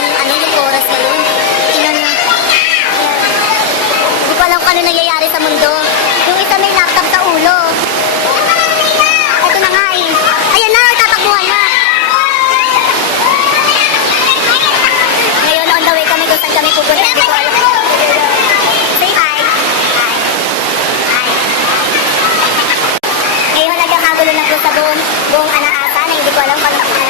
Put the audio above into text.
yung oras ngayon. Tingnan nyo. Hindi ko alam kung ano nangyayari sa mundo. Yung isa may laptop sa ulo. Ito na nga eh. Ayan na, tatakbuhan na. Ngayon, on the way kami kung saan kami pupunta. Hindi ko alam. Say hi. Hi. Hi. Ngayon, nagkakagulo na po sa buong anaasa na hindi ko alam kung ano